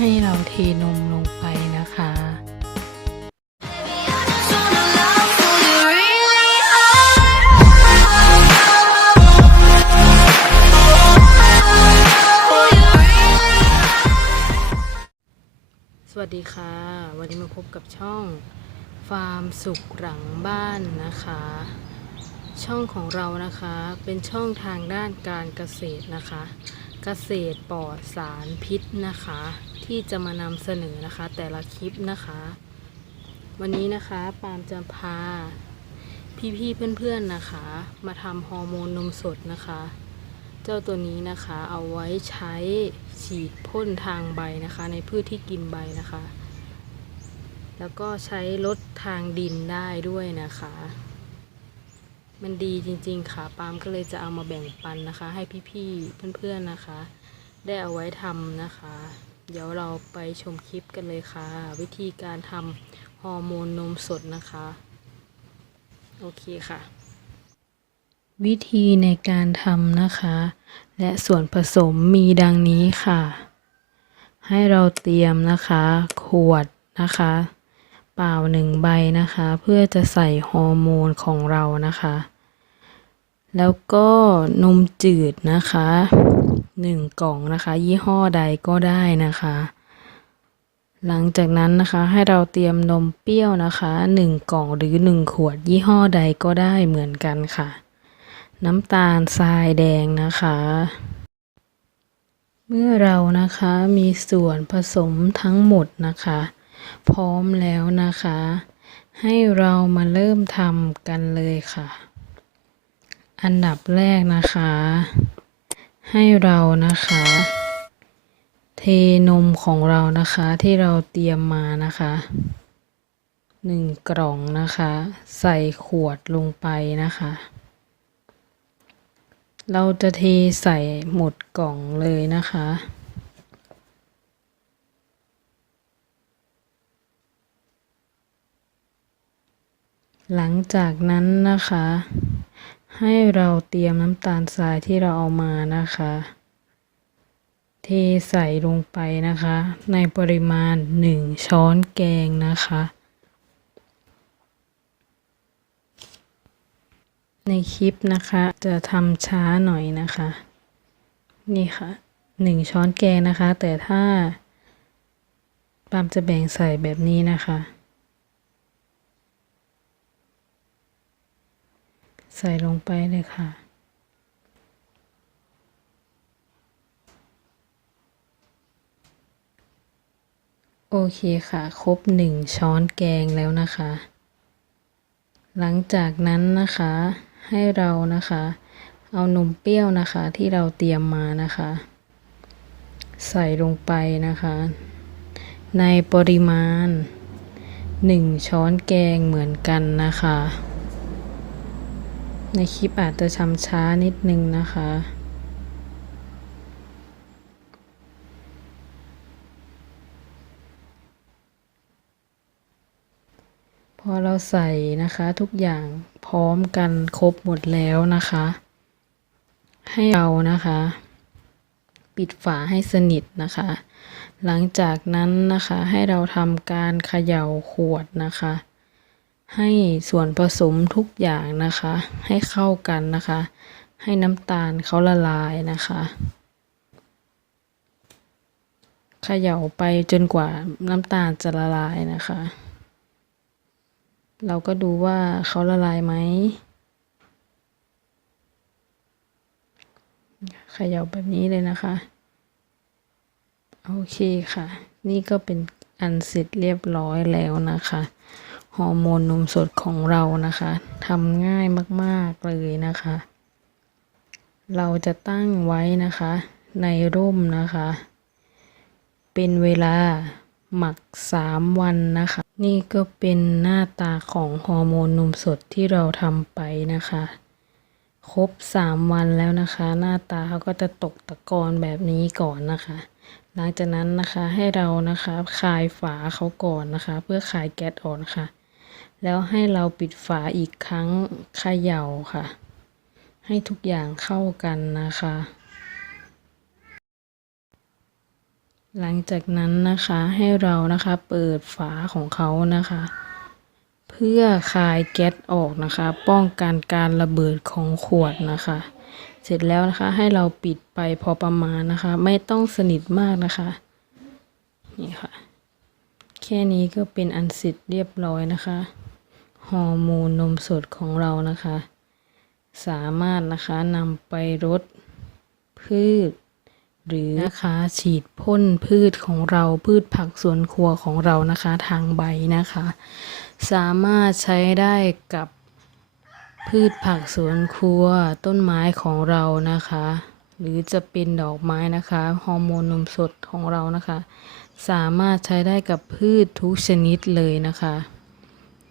ให้เราเทนมลงไปนะคะสวัสดีค่ะ วันนี้มาพบกับช่องฟาร์มสุขหลังบ้านนะคะ ช่องของเรานะคะเป็นช่องทางด้านการเกษตรนะคะ กษตรปลอดสารพิษนะคะ ที่จะมานำเสนอนะคะ แต่ละคลิปนะคะ วันนี้นะคะปามจะพาพี่ๆเพื่อนๆนะคะ มาทำฮอร์โมนนมสดนะคะ เจ้าตัวนี้นะคะเอาไว้ใช้ฉีดพ่นทางใบนะคะ ในพืชที่กินใบนะคะ แล้วก็ใช้ลดทางดินได้ด้วยนะคะ มันดีจริง ๆ ค่ะ ปาล์มก็เลยจะเอามาแบ่งปันนะคะ ให้พี่ๆเพื่อนๆนะคะ ได้เอาไว้ทำนะคะ เดี๋ยวเราไปชมคลิปกันเลยค่ะ วิธีการทำฮอร์โมนนมสดนะคะ โอเคค่ะ วิธีในการทำนะคะ และส่วนผสมมีดังนี้ค่ะ ให้เราเตรียมนะคะ ขวดนะคะ เปล่าหนึ่งใบนะคะ เพื่อจะใส่ฮอร์โมนของเรานะคะ แล้วก็นมจืดนะคะหนึ่งกล่องนะคะ ยี่ห้อใดก็ได้นะคะ หลังจากนั้นนะคะให้เราเตรียมนมเปรี้ยวนะคะหนึ่งกล่องหรือหนึ่งขวด ยี่ห้อใดก็ได้เหมือนกันค่ะ น้ำตาลทรายแดงนะคะเมื่อเรานะคะมีส่วนผสมทั้งหมดนะคะ พร้อมแล้วนะคะ ให้เรามาเริ่มทำกันเลยค่ะ อันดับแรกนะคะ ให้เรานะคะ เทนมของเรานะคะที่เราเตรียมมานะคะหนึ่งกล่องนะคะ ใส่ขวดลงไปนะคะ เราจะเทใส่หมดกล่องเลยนะคะ หลังจากนั้นนะคะ ให้เราเตรียมน้ำตาลทรายที่เราเอามานะคะ เทใส่ลงไปนะคะ ในปริมาณ 1 ช้อนแกงนะคะ ในคลิปนะคะจะทำช้าหน่อยนะคะ นี่ค่ะหนึ่งช้อนแกงนะคะ แต่ถ้าปามจะแบ่งใส่แบบนี้นะคะ ใส่ลงไปเลยค่ะ โอเคค่ะ ครบหนึ่งช้อนแกงแล้วนะคะ หลังจากนั้นนะคะให้เรานะคะ เอานมเปรี้ยวนะคะที่เราเตรียมมานะคะ ใส่ลงไปนะคะ ในปริมาณ 1 ช้อนแกงเหมือนกันนะคะ ในคลิปอาจจะช้ำช้านิดนึงนะคะ พอเราใส่นะคะทุกอย่างพร้อมกันครบหมดแล้วนะคะ ให้เรานะคะ ปิดฝาให้สนิทนะคะ หลังจากนั้นนะคะให้เราทำการเขย่าขวดนะคะ ให้ส่วนผสมทุกอย่างนะคะ ให้เข้ากันนะคะ ให้น้ำตาลเขาละลายนะคะเขย่าไปจนกว่าน้ำตาลจะละลายนะคะ เราก็ดูว่าเขาละลายไหมเขย่าแบบนี้เลยนะคะ โอเคค่ะ นี่ก็เป็นอันเสร็จเรียบร้อยแล้วนะคะ ฮอร์โมนนมสดของเรานะคะทำง่ายมากๆเลยนะคะ เราจะตั้งไว้นะคะ ในร่มนะคะ เป็นเวลาหมัก 3 วันนะคะ นี่ก็เป็นหน้าตาของฮอร์โมนนมสดที่เราทำไปนะคะ ครบ 3 วันแล้วนะคะ หน้าตาเขาก็จะตกตะกอนแบบนี้ก่อนนะคะ หลังจากนั้นนะคะให้เรานะคะคลายฝาเขาก่อนนะคะ เพื่อคลายแก๊สออกนะคะ แล้วให้เราปิดฝาอีกครั้งเขย่าค่ะ ให้ทุกอย่างเข้ากันนะคะ หลังจากนั้นนะคะให้เรานะคะเปิดฝาของเขานะคะ เพื่อคายแก๊สออกนะคะ ป้องกันการระเบิดของขวดนะคะ เสร็จแล้วนะคะให้เราปิดไปพอประมาณนะคะ ไม่ต้องสนิทมากนะคะนี่ค่ะ ค่นี้ก็เป็นอันเสร็จเรียบร้อยนะคะฮอร์โมนนมสดของเรานะคะ สามารถนะคะนำไปรดพืช หรือนะคะฉีดพ่นพืชของเราพืชผักสวนครัวของเรานะคะทางใบนะคะ สามารถใช้ได้กับพืชผักสวนครัวต้นไม้ของเรานะคะ หรือจะเป็นดอกไม้นะคะฮอร์โมนนมสดของเรานะคะ สามารถใช้ได้กับพืชทุกชนิดเลยนะคะ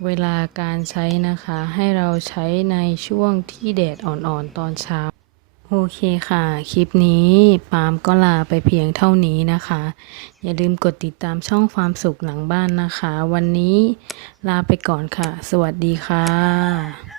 เวลาการใช้นะคะให้เราใช้ในช่วงที่แดดอ่อนๆตอนเช้าโอเคค่ะ คลิปนี้ปาล์มก็ลาไปเพียงเท่านี้นะคะ อย่าลืมกดติดตามช่องความสุขหลังบ้านนะคะ วันนี้ลาไปก่อนค่ะ สวัสดีค่ะ